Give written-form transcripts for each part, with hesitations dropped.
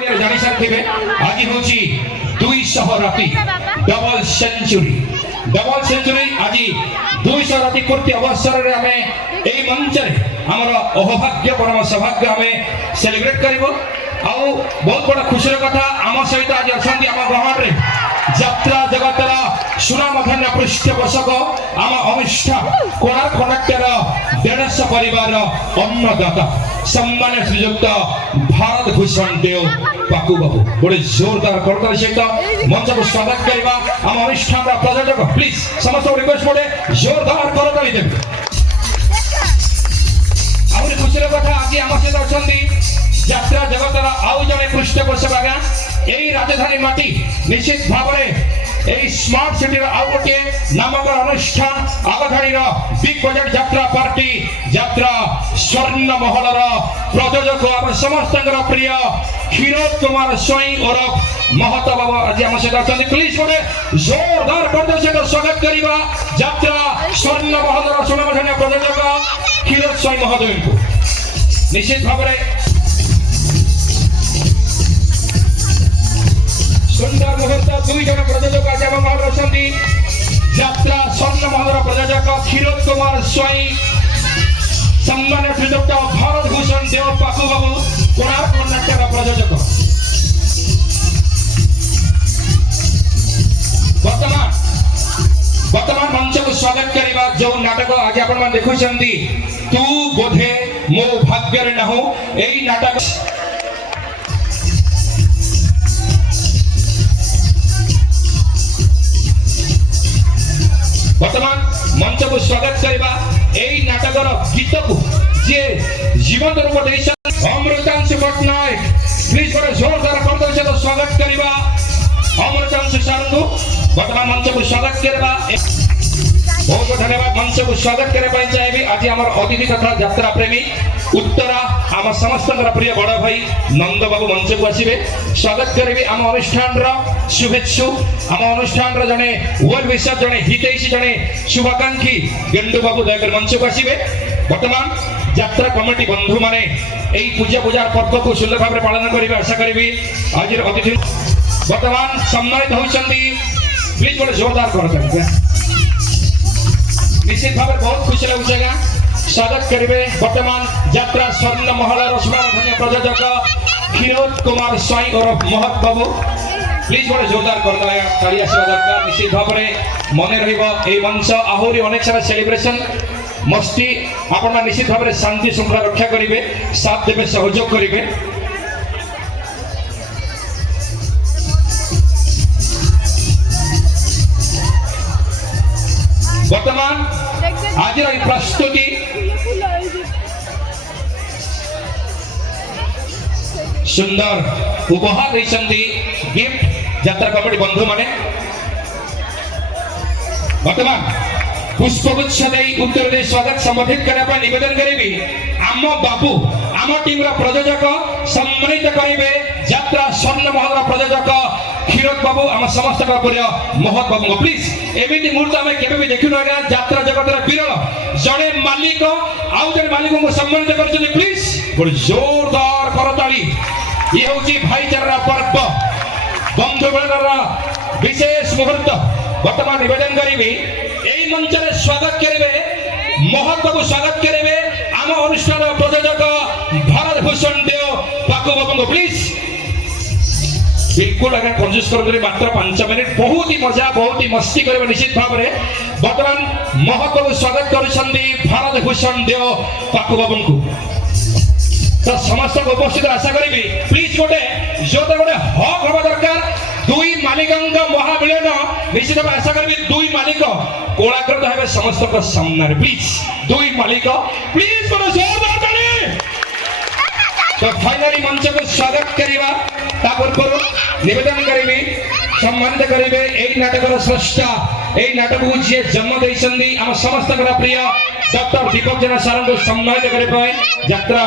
जानी सारे आज हूँ 200 राति डबल सेंचुरी आज 200 राति पूर्ति अवसर में आम यही मंच आमर अहोभाग्य परम सौभाग्य आम सेलिब्रेट करूँ आउ बहुत बड़ा खुशी कथा आम सहित आज अच्छा आम गहन यात्रा जगतर सुनामधन्य पृष्ठपोषक आम अनुष्ठान कोणार्क कनेक्टर 150 परिवार अन्नदाता सम्मान श्रीयुक्त भारत भूषण देव पाकू बाबू बड़े जोरदार करताली सहित मंच को स्वागत करवा आम अनुष्ठान प्रयोजक प्लीज समस्त रिक्वेस्ट पड़े जोरदार करताली देवे आहुरी खुशी कथा आज आम सहित अच्छा यात्रा जगतर आउ जड़े पृष्ठपोषक आज्ञा यही राजधानी माटी निश्चित भाव में स्मार्ट सिटी आउ गोटे नामक अनुष्ठान आगधाड़ी बिग बजट यात्रा पार्टी यात्रा स्वर्ण महलर प्रयोजक आम समस्त प्रिय क्षीरोद कुमार स्वई ओरफ महतो बाबू आज आम सहित अच्छा प्लीज गोटे जोरदार करताली सहित स्वागत करवा यात्रा स्वर्ण महलर सुनामधन्य प्रयोजक क्षीरोद स्वई महोदय को निश्चित भाव सुंदर मुहूर्त दुई जन प्रयोजक आज आम महल अच्छा यात्रा स्वर्ण महलर प्रयोजक क्षीरोद कुमार स्वई सम्मान श्रीयुक्त भारत भूषण देव पाकू बाबू कोणार्क कनेक्टर प्रयोजक वर्तमान मंच को स्वागत करवा जो नाटक आज आपण देखुं तू बोधे मो भाग्य नहु यही नाटक वर्तमान मंच को स्वागत करवा यही नाटकर गीत को जे जीवन रूप दे अमृतांशु पट्टनायक प्लीज बड़े जोरदार करताली सहित स्वागत करवा अमृतांशु सार को वर्तमान मंच को स्वागत करवा बहुत बहुत धन्यवाद मंच को स्वागत करने चाहिए आज आम अतिथि तथा यात्रा प्रेमी उत्तरा आम समस्त प्रिय बड़ भाई नंद बाबू मंच को आसवे स्वागत करेंगे आम अनुष्ठान शुभेच्छु आम अनुष्ठान जड़े वर्ल्ड विशर जड़े हितैषी जड़े शुभाकांक्षी गेंडू बाबू दयाकर मंच को आसवे वर्तमान यात्रा कमिटी बंधु माने यही पूजा पूजा पर्व को सुंदर भाव में पालन करेंगे आशा करी आज अतिथि वर्तमान सम्मानित होती प्लीज बड़े जोरदार कर निश्चित भाव बहुत खुशी लगुच आज्ञा स्वागत करेंगे वर्तमान यात्रा स्वर्ण महलर सुनामधन्य प्रयोजक क्षीरोद कुमार स्वई ओरफ महत बाबू प्लीज बड़े जोरदार करताली आसवा दरकार निश्चित भाव में मन रंच आहरी अनेक सारा सेलिब्रेशन मस्ती आपण निश्चित भाव में शांति श्रृंखला रक्षा करेंगे साथ देवे सहयोग करेंगे वर्तमान आज प्रस्तुति सुंदर उपहार गिफ्ट यात्रा कमिटी बंधु माने वर्तमान पुष्पगुच्छ उत्तर दे स्वागत संबोधित करने निवेदन करी आम बाबू आम टीम प्रयोजक सम्मानित करेंगे यात्रा स्वर्ण महल प्रयोजक क्षीरोद बाबू आम समस्त प्रिय महत बाबू प्लीज एमती मुहूर्त आम के देखुन आज्ञा यात्रा जगत विरल जड़े मालिक आउ जड़े मालिक को सम्मानित कर प्लीज गोटे जोरदार करताली ये हूँ भाईचारा पर्व बंधु मिलन विशेष मुहूर्त वर्तमान निवेदन करी यही मंच में स्वागत करेंगे महत बाबू स्वागत करेंगे आम अनुष्ठान प्रयोजक भारत भूषण देव पाकू बाबू प्लीज बिल्कुल आगे कंजूस कर मात्र 5 मिनिट बहुत ही मजा बहुत ही मस्ती करेंगे निश्चित भाव में वर्तमान महत बाबू स्वागत कर भारत भूषण देव पाकू बाबू को तो समस्त उपस्थित आशा करी प्लीज गोटे जो गोटे हक हवा दरकार दुई मालिक महामिलन निश्चित भाव आशा करी दुई मालिक कोणाकृत हे समस्त सामने प्लीज दुई मालिक प्लीज तो फाइनली मंच को स्वागत करवा पूर्व निवेदन करी सम्मानित करेंगे यही नाटकर स्रष्टा यही नाटक को जी जन्म देती आम समस्त प्रिय डॉक्टर दीपक जेना सार को सम्मानित करने यात्रा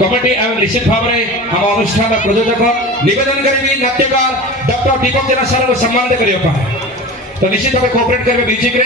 कमिटी निश्चित भाव में आम अनुष्ठान प्रयोजक निवेदन करी नाट्यकार डॉक्टर दीपक जेना सार को सम्मानित करने तो निश्चित भाव कोऑपरेट करेंगे म्यूजिक रे